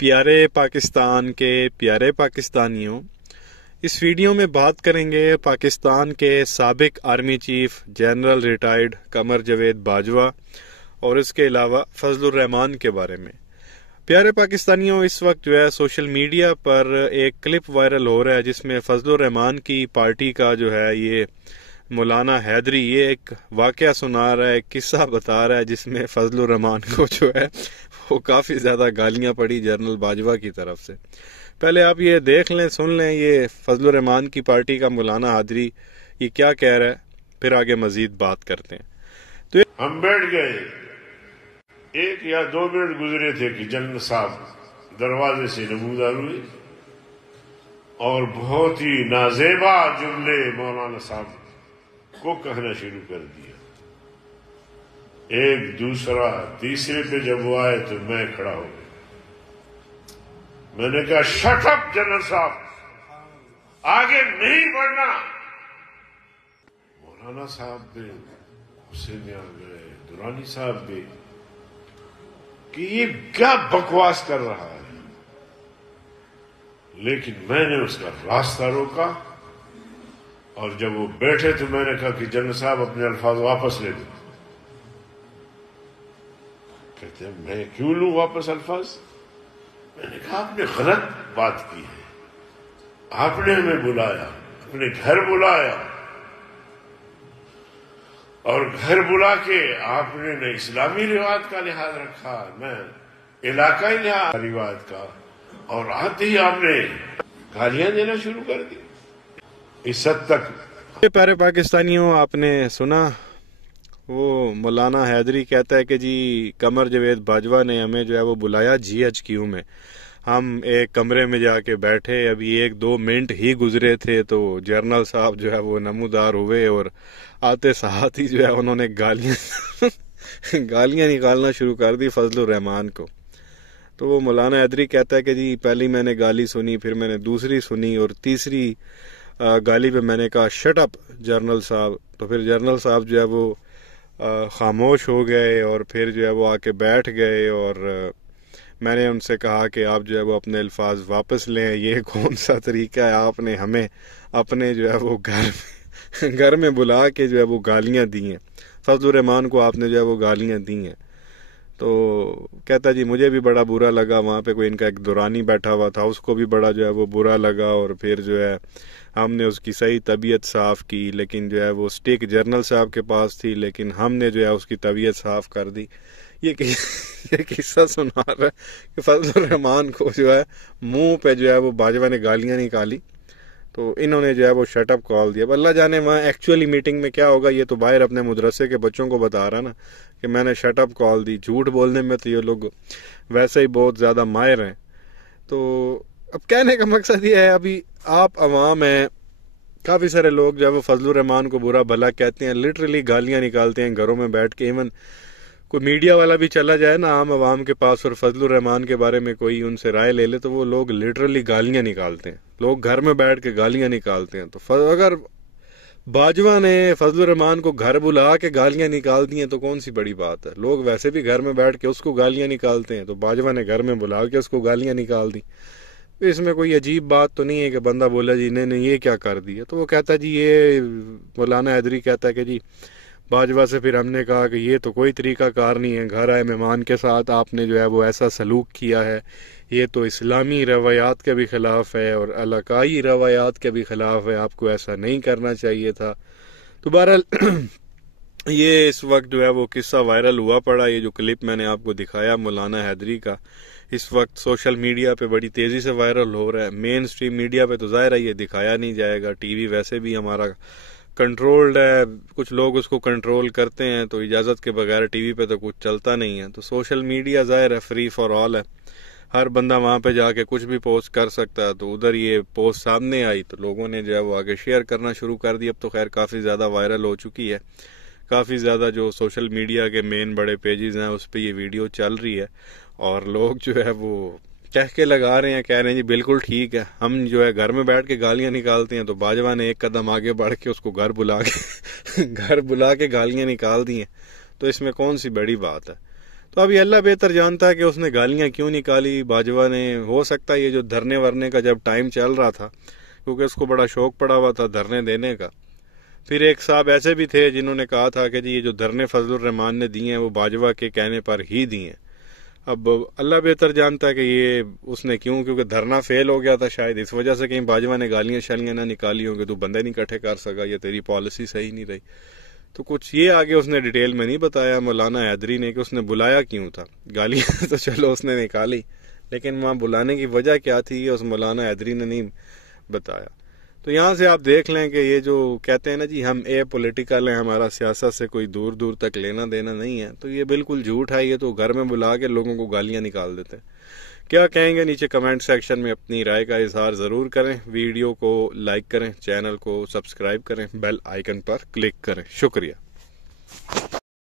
پیارے پاکستان کے پیارے پاکستانیوں، اس ویڈیو میں بات کریں گے پاکستان کے سابق army chief general retired Qamar Javed Bajwa اور اس کے علاوہ فضل الرحمان کے بارے میں۔ پیارے پاکستانیوں، اس وقت جو ہے سوشل میڈیا پر ایک کلپ وائرل ہو رہا ہے جس میں فضل الرحمان کی پارٹی کا جو ہے یہ مولانا حیدری یہ ایک واقعہ سنا رہا ہے، ایک قصہ بتا رہا ہے جس میں فضل الرحمان کو جو ہے وہ کافی زیادہ گالیاں پڑی جنرل باجوہ کی طرف سے۔ پہلے آپ یہ دیکھ لیں، سن لیں یہ فضل الرحمان کی پارٹی کا مولانا حیدری یہ کیا کہہ رہا ہے، پھر آگے مزید بات کرتے ہیں۔ تو ہم بیٹھ گئے، 1 یا 2 منٹ گزرے تھے کہ جنرل صاحب دروازے سے نمودار ہوئے اور بہت ہی نازیبا جملے مولانا صاحب کو کہنا شروع کر دیا۔ ایک دوسرا تیسرے پہ جب وہ آئے تو میں کھڑا ہو گیا۔ میں نے کہا شٹ اپ جنرل صاحب، آگے نہیں بڑھنا۔ مولانا صاحب بھی غصے میں آ گئے، درانی صاحب بھی، کہ یہ کیا بکواس کر رہا ہے۔ لیکن میں نے اس کا راستہ روکا اور جب وہ بیٹھے تو میں نے کہا کہ جنرل صاحب اپنے الفاظ واپس لے دیں۔ کہتے ہیں میں کیوں لوں واپس الفاظ؟ میں نے کہا آپ نے غلط بات کی ہے، آپ نے ہمیں بلایا، اپنے گھر بلایا اور گھر بلا کے آپ نے نہ اسلامی روایت کا لحاظ رکھا نہ علاقائی روایت کا، اور آتے ہی آپ نے گالیاں دینا شروع کر دی۔ اس حد تک پیارے پاکستانیوں، آپ نے سنا وہ مولانا حیدری کہتا ہے کہ جی قمر جاوید باجوہ نے ہمیں جو ہے وہ بلایا GHQ میں، ہم ایک کمرے میں جا کے بیٹھے، ابھی 1-2 منٹ ہی گزرے تھے تو جنرل صاحب جو ہے وہ نمودار ہوئے اور آتے ساتھ ہی جو ہے انہوں نے گالیاں نکالنا شروع کر دی فضل الرحمان کو۔ تو وہ مولانا حیدری کہتا ہے کہ جی پہلی میں نے گالی سنی، پھر میں نے دوسری سنی اور تیسری گالی پہ میں نے کہا شٹ اپ جنرل صاحب، تو پھر جنرل صاحب جو ہے وہ خاموش ہو گئے اور پھر جو ہے وہ آ کے بیٹھ گئے اور میں نے ان سے کہا کہ آپ جو ہے وہ اپنے الفاظ واپس لیں، یہ کون سا طریقہ ہے، آپ نے ہمیں اپنے جو ہے وہ گھر میں بلا کے جو ہے وہ گالیاں دی ہیں، فضل الرحمان کو آپ نے جو ہے وہ گالیاں دی ہیں۔ تو کہتا جی مجھے بھی بڑا برا لگا، وہاں پہ کوئی ان کا ایک دورانی بیٹھا ہوا تھا، اس کو بھی بڑا جو ہے وہ برا لگا اور پھر جو ہے ہم نے اس کی صحیح طبیعت صاف کی، لیکن جو ہے وہ سٹک جنرل صاحب کے پاس تھی لیکن ہم نے جو ہے اس کی طبیعت صاف کر دی۔ یہ قصہ سنا رہا ہے کہ فضل الرحمان کو جو ہے منہ پہ جو ہے وہ باجوہ نے گالیاں نکالی تو انہوں نے جو ہے وہ شٹ اپ کال دیا۔ اللہ جانے وہاں ایکچولی میٹنگ میں کیا ہوگا، یہ تو باہر اپنے مدرسے کے بچوں کو بتا رہا نا کہ میں نے شٹ اپ کال دی۔ جھوٹ بولنے میں تو یہ لوگ ویسے ہی بہت زیادہ ماہر ہیں۔ تو اب کہنے کا مقصد یہ ہے، ابھی آپ عوام ہیں، کافی سارے لوگ جو ہے وہ فضل الرحمان کو برا بھلا کہتے ہیں، لٹرلی گالیاں نکالتے ہیں گھروں میں بیٹھ کے۔ ایون کوئی میڈیا والا بھی چلا جائے نا عام عوام کے پاس اور فضل الرحمان کے بارے میں کوئی ان سے رائے لے لے تو وہ لوگ لٹرلی گالیاں نکالتے ہیں، لوگ گھر میں بیٹھ کے گالیاں نکالتے ہیں۔ تو اگر باجوہ نے فضل الرحمان کو گھر بلا کے گالیاں نکال دی ہیں تو کون سی بڑی بات ہے، لوگ ویسے بھی گھر میں بیٹھ کے اس کو گالیاں نکالتے ہیں، تو باجوہ نے گھر میں بلا کے اس کو گالیاں نکال دی۔ اس میں کوئی عجیب بات تو نہیں ہے کہ بندہ بولا جی نہیں یہ کیا کر دیا۔ تو وہ کہتا ہے جی یہ مولانا حیدری کہتا ہے کہ جی باجوہ سے پھر ہم نے کہا کہ یہ تو کوئی طریقہ کار نہیں ہے، گھر آئے مہمان کے ساتھ آپ نے جو ہے وہ ایسا سلوک کیا ہے، یہ تو اسلامی روایات کے بھی خلاف ہے اور علاقائی روایات کے بھی خلاف ہے، آپ کو ایسا نہیں کرنا چاہیے تھا۔ تو بہرحال یہ اس وقت جو ہے وہ قصہ وائرل ہوا پڑا، یہ جو کلپ میں نے آپ کو دکھایا مولانا حیدری کا، اس وقت سوشل میڈیا پہ بڑی تیزی سے وائرل ہو رہا ہے۔ مین سٹریم میڈیا پہ تو ظاہر ہے یہ دکھایا نہیں جائے گا، ٹی وی ویسے بھی ہمارا کنٹرولڈ ہے، کچھ لوگ اس کو کنٹرول کرتے ہیں تو اجازت کے بغیر ٹی وی پہ تو کچھ چلتا نہیں ہے۔ تو سوشل میڈیا ظاہر ہے فری فار آل ہے، ہر بندہ وہاں پہ جا کے کچھ بھی پوسٹ کر سکتا ہے۔ تو ادھر یہ پوسٹ سامنے آئی تو لوگوں نے جو ہے وہ آگے شیئر کرنا شروع کر دی۔ اب تو خیر کافی زیادہ وائرل ہو چکی ہے، کافی زیادہ جو سوشل میڈیا کے مین بڑے پیجز ہیں اس پہ یہ ویڈیو چل رہی ہے اور لوگ جو ہے وہ کہہ کے لگا رہے ہیں، کہہ رہے ہیں جی بالکل ٹھیک ہے، ہم جو ہے گھر میں بیٹھ کے گالیاں نکالتے ہیں تو باجوہ نے ایک قدم آگے بڑھ کے اس کو گھر بلا کے گالیاں نکال دی ہیں، تو اس میں کون سی بڑی بات ہے۔ تو اب یہ اللہ بہتر جانتا ہے کہ اس نے گالیاں کیوں نکالی باجوہ نے. ہو سکتا ہے یہ جو دھرنے ورنے کا جب ٹائم چل رہا تھا کیونکہ اس کو بڑا شوق پڑا ہوا تھا دھرنے دینے کا. پھر ایک صاحب ایسے بھی تھے جنہوں نے کہا تھا کہ جی یہ جو دھرنے فضل الرحمان نے دیے ہیں وہ باجوہ کے کہنے پر ہی دیے ہیں. اب اللہ بہتر جانتا ہے کہ یہ اس نے کیوں, کیونکہ دھرنا فیل ہو گیا تھا شاید اس وجہ سے کہیں باجوہ نے گالیاں شالیاں نہ نکالی ہوں کہ تو بندے نہیں اکٹھے کر سکا یا تیری پالیسی صحیح نہیں رہی. تو کچھ یہ آگے اس نے ڈیٹیل میں نہیں بتایا مولانا حیدری نے کہ اس نے بلایا کیوں تھا. گالیاں تو چلو اس نے نکالی لیکن وہاں بلانے کی وجہ کیا تھی یہ اس مولانا حیدری نے نہیں بتایا. تو یہاں سے آپ دیکھ لیں کہ یہ جو کہتے ہیں نا جی ہم پولیٹیکل ہیں, ہمارا سیاست سے کوئی دور دور تک لینا دینا نہیں ہے, تو یہ بالکل جھوٹ ہے. یہ تو گھر میں بلا کے لوگوں کو گالیاں نکال دیتے ہیں. کیا کہیں گے نیچے کمنٹ سیکشن میں اپنی رائے کا اظہار ضرور کریں. ویڈیو کو لائک کریں, چینل کو سبسکرائب کریں, بیل آئیکن پر کلک کریں. شکریہ.